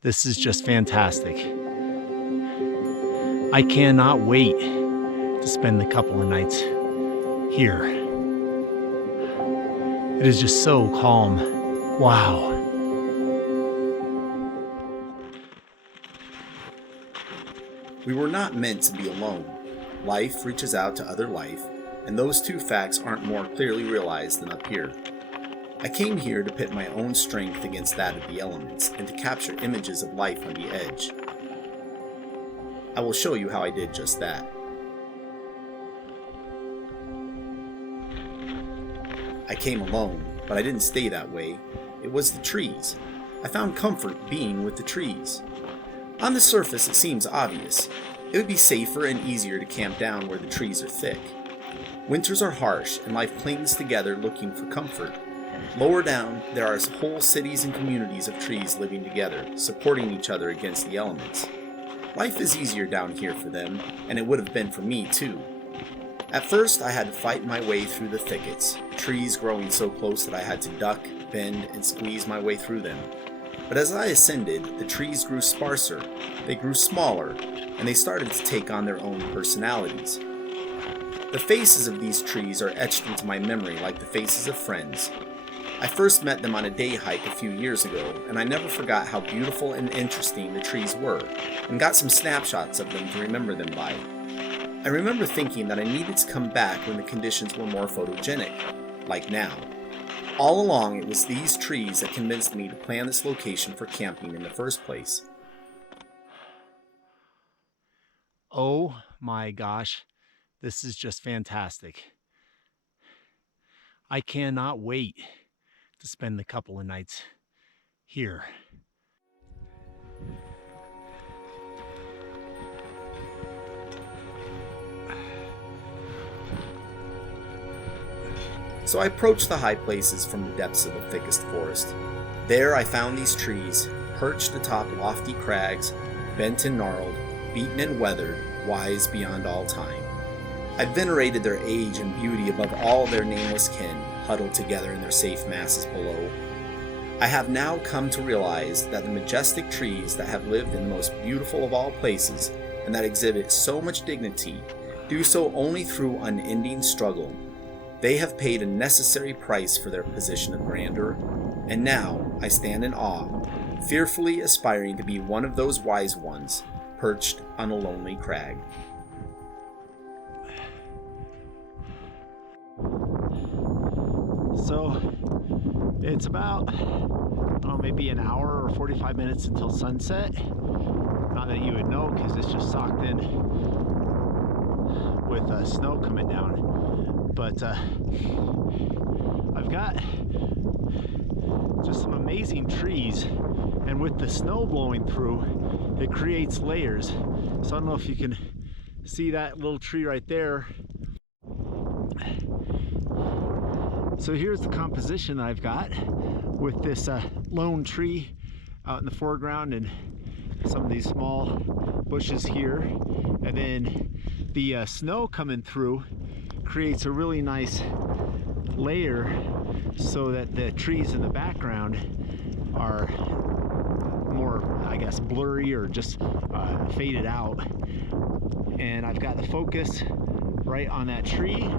This is just fantastic. I cannot wait to spend a couple of nights here. It is just so calm. Wow. We were not meant to be alone. Life reaches out to other life, and those two facts aren't more clearly realized than up here. I came here to pit my own strength against that of the elements and to capture images of life on the edge. I will show you how I did just that. I came alone, but I didn't stay that way. It was the trees. I found comfort being with the trees. On the surface, it seems obvious. It would be safer and easier to camp down where the trees are thick. Winters are harsh, and life clings together looking for comfort. Lower down, there are whole cities and communities of trees living together, supporting each other against the elements. Life is easier down here for them, and it would have been for me too. At first, I had to fight my way through the thickets, trees growing so close that I had to duck, bend, and squeeze my way through them. But as I ascended, the trees grew sparser, they grew smaller, and they started to take on their own personalities. The faces of these trees are etched into my memory like the faces of friends. I first met them on a day hike a few years ago, and I never forgot how beautiful and interesting the trees were, and got some snapshots of them to remember them by. I remember thinking that I needed to come back when the conditions were more photogenic, like now. All along, it was these trees that convinced me to plan this location for camping in the first place. Oh my gosh, this is just fantastic. I cannot wait to spend a couple of nights here. So I approached the high places from the depths of the thickest forest. There I found these trees, perched atop lofty crags, bent and gnarled, beaten and weathered, wise beyond all time. I venerated their age and beauty above all their nameless kin, huddled together in their safe masses below. I have now come to realize that the majestic trees that have lived in the most beautiful of all places, and that exhibit so much dignity, do so only through unending struggle. They have paid a necessary price for their position of grandeur, and now I stand in awe, fearfully aspiring to be one of those wise ones, perched on a lonely crag. So it's about, maybe an hour or 45 minutes until sunset. Not that you would know because it's just socked in with snow coming down. But I've got just some amazing trees, and with the snow blowing through, it creates layers. So I don't know if you can see that little tree right there. So here's the composition that I've got with this lone tree out in the foreground and some of these small bushes here, and then the snow coming through creates a really nice layer so that the trees in the background are more, I guess, blurry or just faded out. And I've got the focus right on that tree.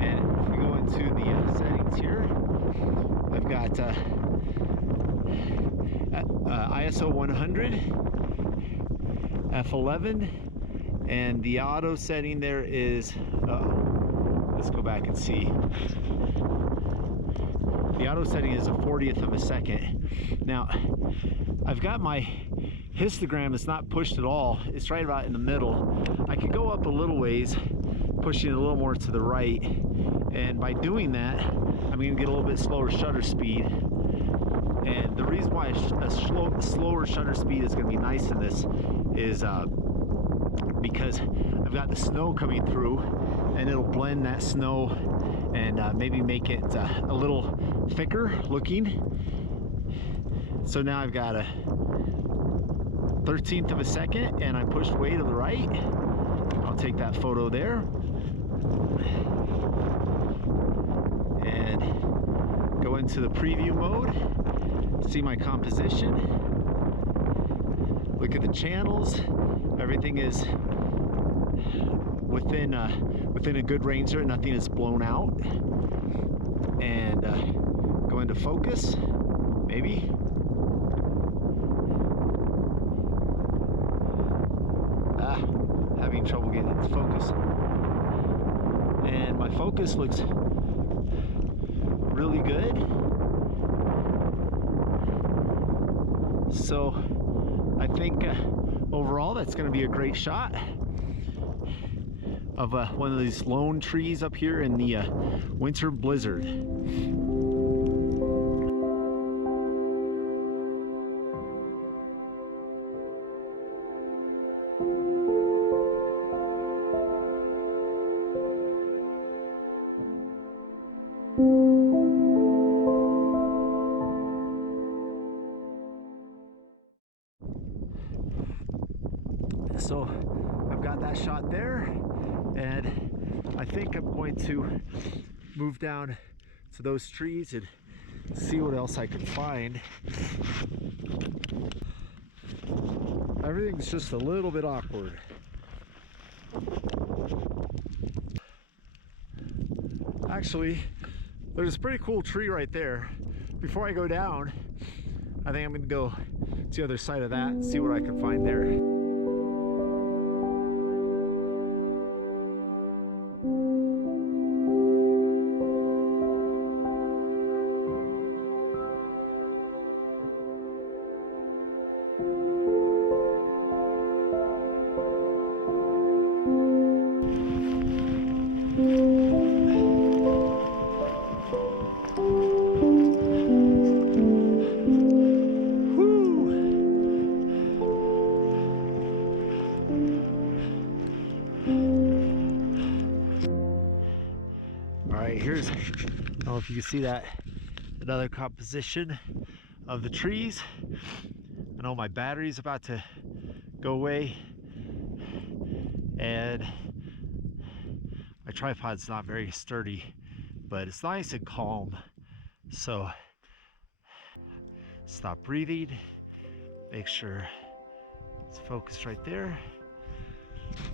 And if we go into the settings here, I've got ISO 100, f11, and the auto setting there is, let's go back and see. The auto setting is a 40th of a second. Now, I've got my histogram, it's not pushed at all. It's right about in the middle. I could go up a little ways, pushing it a little more to the right. And by doing that, I'm going to get a little bit slower shutter speed. And the reason why a slower shutter speed is going to be nice in this is because I've got the snow coming through, and it'll blend that snow and maybe make it a little thicker looking. So now I've got a 1/13 of a second, and I pushed way to the right. I'll take that photo there and go into the preview mode, see my composition. Look at the channels. Everything is within a good range there. Nothing is blown out. And go into focus, maybe. Having trouble getting into focus. And my focus looks really good. So I think overall that's going to be a great shot of one of these lone trees up here in the winter blizzard. So I've got that shot there, and I think I'm going to move down to those trees and see what else I can find. Everything's just a little bit awkward. Actually, there's a pretty cool tree right there. Before I go down, I think I'm going to go to the other side of that and see what I can find there. Here's, I don't know if you can see that, another composition of the trees. I know my battery's about to go away, and my tripod's not very sturdy, but it's nice and calm. So stop breathing, make sure it's focused right there.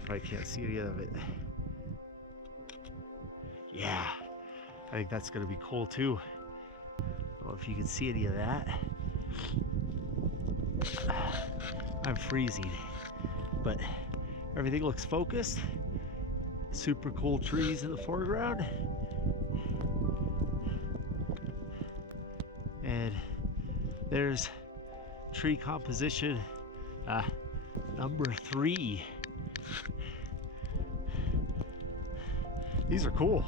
Probably can't see any of it. Yeah, I think that's gonna be cool too. I don't know if you can see any of that. I'm freezing, but everything looks focused. Super cool trees in the foreground. And there's tree composition number 3. These are cool.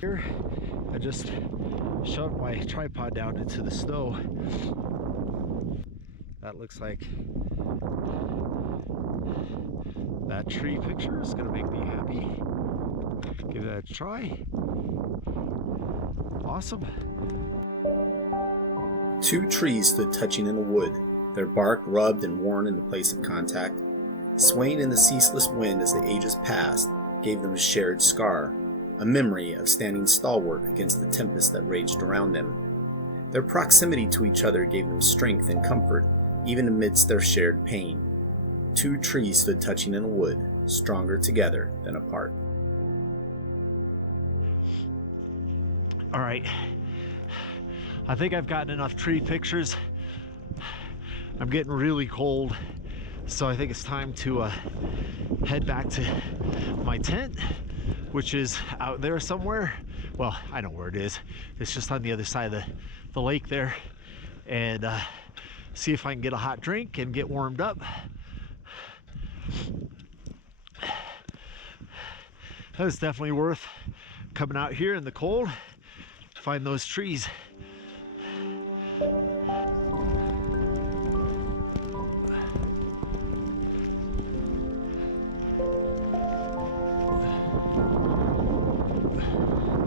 Here, I just shoved my tripod down into the snow. That looks like that tree picture is gonna make me happy. Give that a try. Awesome. 2 trees stood touching in a wood, their bark rubbed and worn in the place of contact. Swaying in the ceaseless wind as the ages passed, gave them a shared scar, a memory of standing stalwart against the tempest that raged around them. Their proximity to each other gave them strength and comfort, even amidst their shared pain. 2 trees stood touching in a wood, stronger together than apart. All right, I think I've gotten enough tree pictures. I'm getting really cold, so I think it's time to head back to my tent, which is out there somewhere. Well, I know where it is. It's just on the other side of the lake there, and see if I can get a hot drink and get warmed up. That was definitely worth coming out here in the cold, find those trees. up.